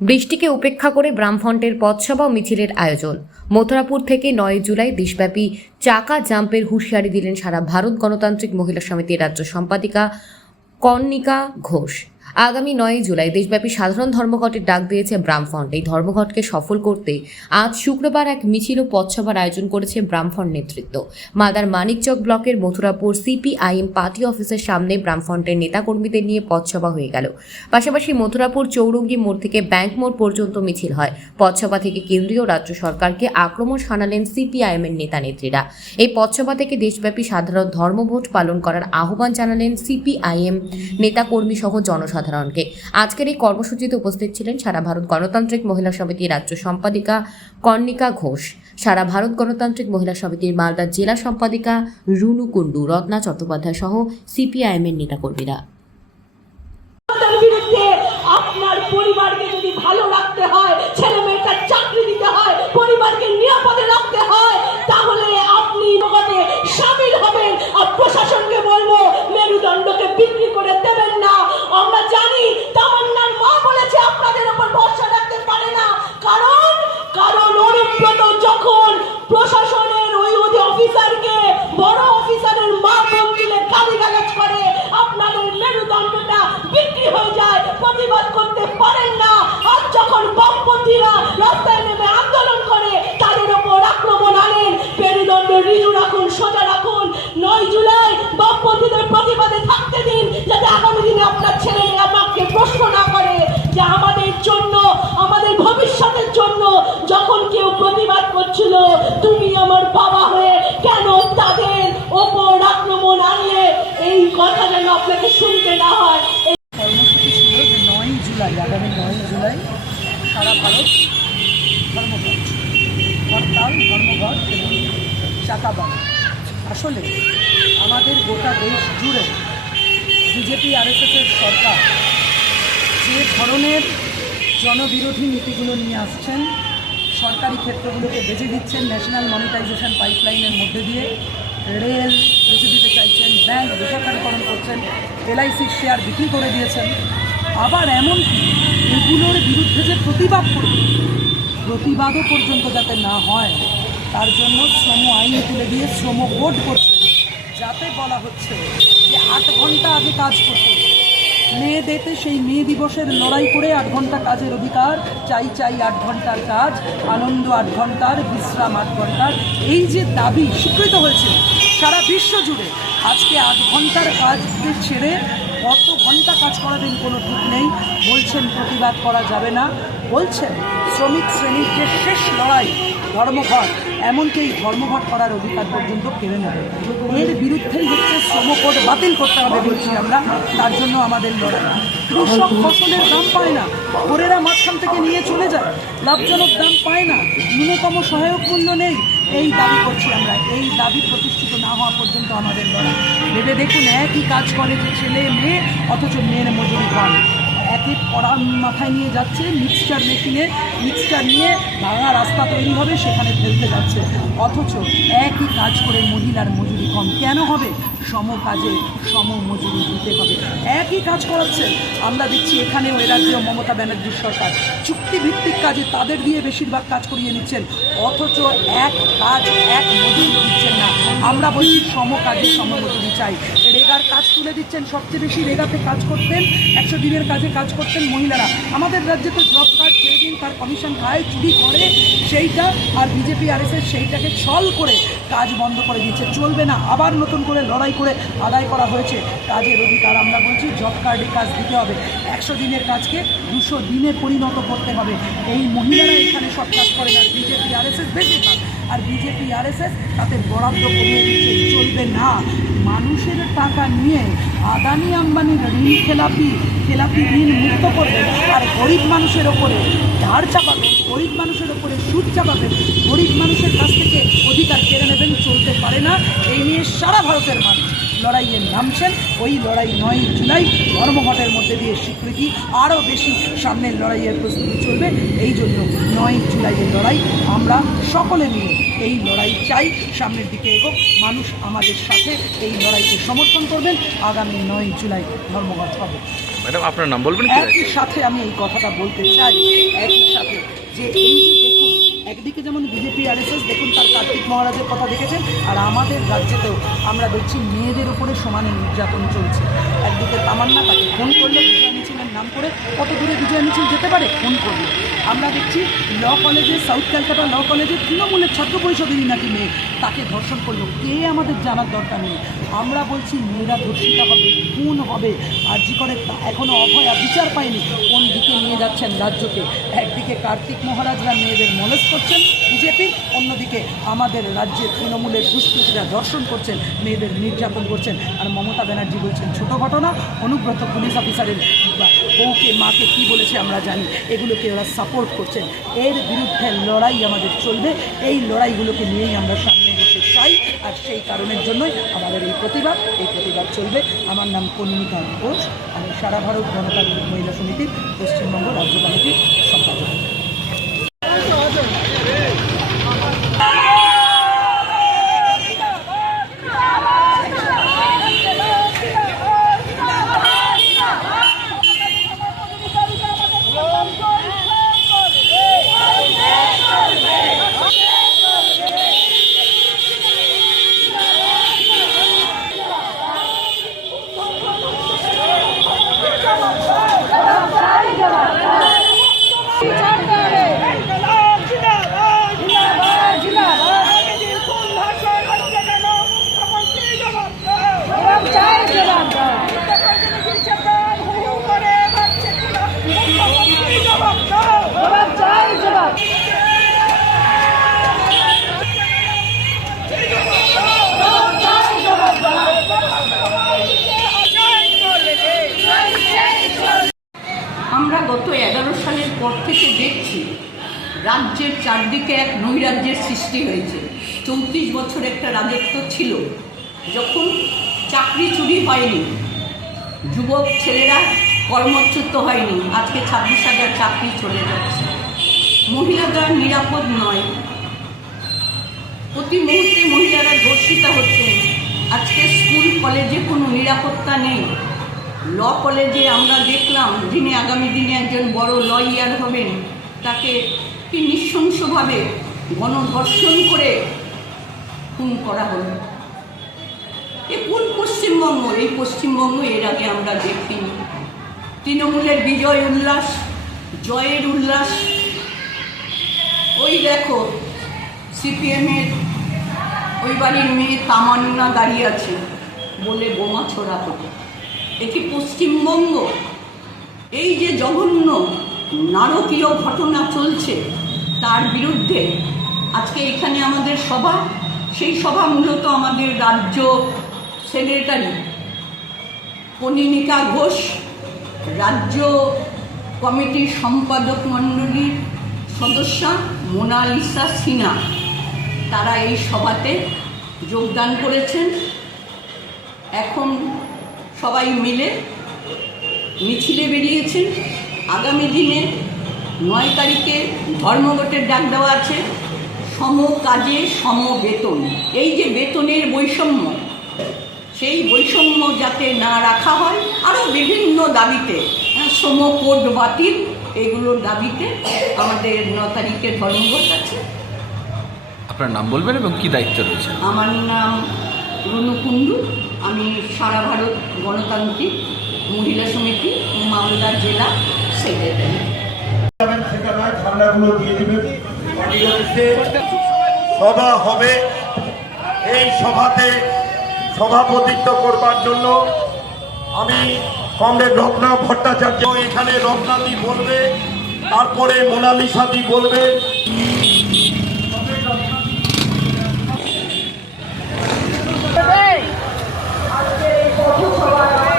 বৃষ্টিকে উপেক্ষা করে ব্রামফন্টের পথসভা ও মিছিলের আয়োজন। মথুরাপুর থেকে নয় জুলাই দেশব্যাপী চাকা জাম্পের হুঁশিয়ারি দিলেন সারা ভারত গণতান্ত্রিক মহিলা সমিতির রাজ্য সম্পাদিকা কর্ণিকা ঘোষ। আগামী নয় জুলাই দেশব্যাপী সাধারণ ধর্মঘটের ডাক দিয়েছে ব্রাহ্মণ। এই ধর্মঘটকে সফল করতে আজ শুক্রবার এক মিছিল ও পথসভার আয়োজন করেছে ব্রাহ্মণ নেতৃত্ব। মাদার মানিকচক ব্লকের মথুরাপুর সিপিআইএম পার্টি অফিসের সামনে ব্রাহ্মণের নেতাকর্মীদের নিয়ে পথসভা হয়ে গেল। পাশাপাশি মথুরাপুর চৌরঙ্গি মোড় থেকে ব্যাংক মোড় পর্যন্ত মিছিল হয়। পথসভা থেকে কেন্দ্রীয় রাজ্য সরকারকে আক্রমণ শানালেন সিপিআইএমের নেতা নেত্রীরা। এই পথসভা থেকে দেশব্যাপী সাধারণ ধর্মভোট পালন করার আহ্বান জানালেন সিপিআইএম নেতাকর্মী সহ জনসাধারণকে। আজকের এই কর্মসূচিতে উপস্থিত ছিলেন সারা ভারত গণতান্ত্রিক মহিলা সমিতির রাজ্য সম্পাদিকা কর্ণিকা ঘোষ। সারা ভারত গণতান্ত্রিক মহিলা সমিতির মালদা জেলা সম্পাদিকা রুনু কুন্ডু রত্না চট্টোপাধ্যায় সহ সিপিআইএম এর নেতাকর্মীরা পরিবারকে যদি ভালো রাখতে হয় ছেলে মেয়েটার চাকরি দিতে হয়, পরিবারকে নিরাপদে রাখতে হয়ে যায়, প্রতিবাদ করতে পারেন না। আর যখন বামপন্থীরা রাস্তায় নেমে আন্দোলন করে, তাদের ওপর আক্রমণ আনেন। মেরুদণ্ড ঋজু রাখুন, সোজা রাখুন। নয় জুলাই, বামপন্থীদের প্রতিবাদে থাকতে দিন, যাতে আগামী দিনে আপনার ছেলে আমাকে প্রশ্ন না করে যে আমাদের জন্য, আমাদের ভবিষ্যতের জন্য যখন কেউ প্রতিবাদ করছিল, তুমি আমার বাবা হয়ে কেন তাদের ওপর আক্রমণ আনলে এই কথা যেন আপনাকে শুনতে না হয় এই কর্মসূচি ছিল যে নয় জুলাই আগামী নয় জুলাই সারা ভারত ধর্মঘট হরতাল ধর্মঘট এবং চাকাবাদ আসলে আমাদের গোটা দেশ জুড়ে বিজেপি আরএসএসের সরকার যে ধরনের জনবিরোধী নীতিগুলো নিয়ে আসছেন, সরকারি ক্ষেত্রগুলোকে বেঁচে দিচ্ছেন ন্যাশনাল মনিটাইজেশন পাইপলাইনের মধ্যে দিয়ে, রেল বেঁচে দিতে চাইছেন, ব্যাংক বেসরকারীকরণ করছেন এলআইসির শেয়ার বিক্রি করে দিয়েছেন। আবার এমনকি এগুলোর বিরুদ্ধে যে প্রতিবাদ করবে, প্রতিবাদও পর্যন্ত যাতে না হয় তার জন্য শ্রম আইন তুলে দিয়ে শ্রম কোড করছে। যাতে বলা হচ্ছে যে আট ঘণ্টা আগে কাজ করতে। মেয়েদেরতে সেই মে দিবসের লড়াই করে আট ঘণ্টা কাজের অধিকার, চাই চাই আট ঘণ্টার কাজ, আনন্দ আট ঘণ্টার, বিশ্রাম আট ঘণ্টার। এই যে দাবি স্বীকৃত হয়েছে সারা বিশ্ব জুড়ে, আজকে আট ঘণ্টার কাজকে ছেড়ে কত ঘণ্টা কাজ করাবেন কোনো ঠিক নেই। বলছেন প্রতিবাদ করা যাবে না। বলছেন শ্রমিক শ্রেণির যে শেষ লড়াই, ধর্মঘট এমনকি এই ধর্মঘট করার অধিকার পর্যন্ত কেড়ে নেবে। এর বিরুদ্ধেই হচ্ছে শ্রমকোড বাতিল করতে হবে বলছি আমরা, তার জন্য আমাদের লড়াই। কৃষক ফসলের দাম পায় না ভোরেরা মাঝখান থেকে নিয়ে চলে যায়, লাভজনক দাম পায় না, ন্যূনতম সহায়ক মূল্য নেই। এই দাবি করছি আমরা, এই দাবি প্রতিষ্ঠিত না হওয়া পর্যন্ত আমাদের লড়াই। ভেবে দেখুন, একই কাজ করে যে ছেলে মেয়ে, অথচ মেয়ের মজুরি কম। একে কড়া মাথায় নিয়ে যাচ্ছে মিক্সচার মেশিনে মিক্সচার নিয়ে ভাঙা রাস্তা তৈরি হবে, সেখানে ফেলতে যাচ্ছে। অথচ একই কাজ করে মহিলার মজুরি কম। কেন হবে? সম কাজে সম মজুরি দিতে হবে। একই কাজ করাচ্ছে। আমরা দেখছি এখানেও এ রাজ্যেও মমতা ব্যানার্জির সরকার। চুক্তিভিত্তিক কাজে তাদের দিয়ে বেশিরভাগ কাজ করিয়ে নিচ্ছেন। অথচ এক কাজ, এক মজুরি দিচ্ছেন না। আমরা বলছি সম কাজে সম মজুরি চাই। রেগার কাজ তুলে দিচ্ছেন। সবচেয়ে বেশি রেগাতে কাজ করতেন। একশো দিনের কাজে কাজ করতেন মহিলারা। আমাদের রাজ্যে তো জব কার্ড দিন, তার কমিশন খায় চুরি করে, সেইটা, আর বিজেপি আর সেইটাকে ছল করে কাজ বন্ধ করে দিচ্ছে চলবে না, আবার নতুন করে লড়াই করে আদায় করা হয়েছে। কাজের অধিকার আমরা বলছি জব কার্ডে কাজ দিতে হবে। একশো দিনের কাজকে দুশো দিনে পরিণত করতে হবে। এই মহিলারা এখানে সব কাজ করে না বিজেপি আর এস এস বেশিরভাগ। আর বিজেপি আর এস এস তাতে বরাদ্দ কমিয়ে দিচ্ছে। চলবে না। মানুষের টাকা নিয়ে আদানি আম্বানির ঋণ খেলাপি খেলাপি ঋণ মুক্ত করবে আর গরিব মানুষের ওপরে ধার চাপাবেন গরিব মানুষের ওপরে সুদ চাপাবেন গরিব মানুষের কাছ থেকে অধিকার কেড়ে নেবেন, চলতে পারে না। এই নিয়ে সারা ভারতের মানুষ লড়াইয়ে নামছেন ওই লড়াই নয় জুলাই ধর্মঘটের মধ্যে দিয়ে স্বীকৃতি আরও বেশি সামনের লড়াইয়ের প্রস্তুতি চলবে। এই জন্য নয় জুলাইয়ের লড়াই আমরা সকলে মিলে এই লড়াই চাই। সামনের দিকে এগোক মানুষ আমাদের সাথে এই লড়াইকে সমর্থন করবেন। আগামী নয় জুলাই ধর্মঘট হবে। ম্যাডাম আপনার নাম বলবেন একই সাথে আমি এই কথাটা বলতে চাই। একই সাথে যে এই যে একদিকে যেমন বিজেপি আর দেখুন তার কার্তিক মহারাজের কথা দেখেছেন, আর আমাদের রাজ্যেতেও আমরা দেখছি মেয়েদের উপরে সমানে নির্যাতন চলছে। একদিকে তামান্না তাকে ফোন করলে নাম করে কত দূরে বিজয় মিছিল যেতে পারে, ফোন করবে। আমরা দেখছি ল কলেজে সাউথ ক্যালকাটা ল কলেজে তৃণমূলের ছাত্র পরিষদেরই নাকি মেয়ে। তাকে ধর্ষণ করল। কে আমাদের জানার দরকার নেই। আমরা বলছি মেয়েরা ধর্ষিত হবে, খুন হবে। আর জি করে এখনও অভয়া বিচার পায়নি। কোন দিকে নিয়ে যাচ্ছেন রাজ্যকে? একদিকে কার্তিক মহারাজরা মেয়েদের মলেজ করছেন বিজেপি, অন্যদিকে আমাদের রাজ্যে তৃণমূলের দুষ্কৃতীরা ধর্ষণ করছেন, মেয়েদের নির্যাতন করছেন। আর মমতা ব্যানার্জি বলছেন, ছোট ঘটনা, অনুব্রত পুলিশ অফিসারের বউকে, মাকে কি বলেছে আমরা জানি। এগুলোকে ওরা সাপোর্ট করছেন এর বিরুদ্ধে লড়াই আমাদের চলবে। এই লড়াইগুলোকে নিয়েই আমরা সামনে এগোতে চাই। আর সেই কারণের জন্যই আমাদের এই প্রতিবাদ। এই প্রতিবাদ চলবে। আমার নাম কনিমিকা ঘোষ। আমি সারা ভারত গণতান্ত্রিক মহিলা সমিতির পশ্চিমবঙ্গ রাজ্য কমিটির চারদিকে এক নৈরাজ্যের সৃষ্টি হয়েছে। চৌত্রিশ বছর একটা রাজত্ব ছিল। যখন চাকরি চুরি হয়নি, যুবক ছেলেরা কর্মচ্যুত হয়নি, আজকে ছাব্বিশ হাজার চাকরি চলে যাচ্ছে। মহিলারা নিরাপদ নয়। প্রতি মুহূর্তে মহিলারা ধর্ষিতা হচ্ছেন আজকে স্কুল, কলেজে কোনো নিরাপত্তা নেই। ল কলেজে আমরা দেখলাম, যিনি আগামী দিনে একজন বড় লয়ার হবেন, তাকে কি নৃশংসভাবে গণধর্ষণ করে খুন করা হল। এ কোন পশ্চিমবঙ্গ? এই পশ্চিমবঙ্গ এর আগে আমরা দেখিনি। তৃণমূলের বিজয় উল্লাস, জয়ের উল্লাস। ওই দেখো, সিপিএমের ওই বাড়ির মেয়ে তামান্না দাঁড়িয়ে আছে বলে বোমা ছোড়া হতো এ কি পশ্চিমবঙ্গ? এই যে জঘন্য, নারকীয় ঘটনা চলছে তার বিরুদ্ধে। আজকে এখানে আমাদের সভা, সেই সভা মূলত আমাদের রাজ্য সেক্রেটারি কনিনিকা ঘোষ, রাজ্য কমিটির সম্পাদক মণ্ডলীর সদস্যা মোনালিসা সিনহা। তারা এই সভাতে যোগদান করেছেন। এখন সবাই মিলে মিছিলে বেরিয়েছেন। আগামী দিনে নয় তারিখে ধর্মঘটের ডাক দেওয়া আছে সম কাজে সম বেতন। এই যে বেতনের বৈষম্য সেই বৈষম্য যাতে না রাখা হয় আরও বিভিন্ন দাবিতে হ্যাঁ, শ্রম কোড বাতিল এগুলোর দাবিতে আমাদের ন তারিখে ধর্মঘট আছে। আপনার নাম বলবেন এবং কি দায়িত্ব রয়েছে? আমার নাম রুনু কুণ্ডু আমি সারা ভারত গণতান্ত্রিক মহিলা সমিতি মালদা জেলা সেক্রেটারি। সেটা দিয়ে দিবেন। সভা হবে। এই সভাতে সভাপতিত্ব করবার জন্য আমি কমরেড রত্না ভট্টাচার্য এখানে রত্নাদি বলবে, তারপরে মোনালিসাদি বলবে। কঠোর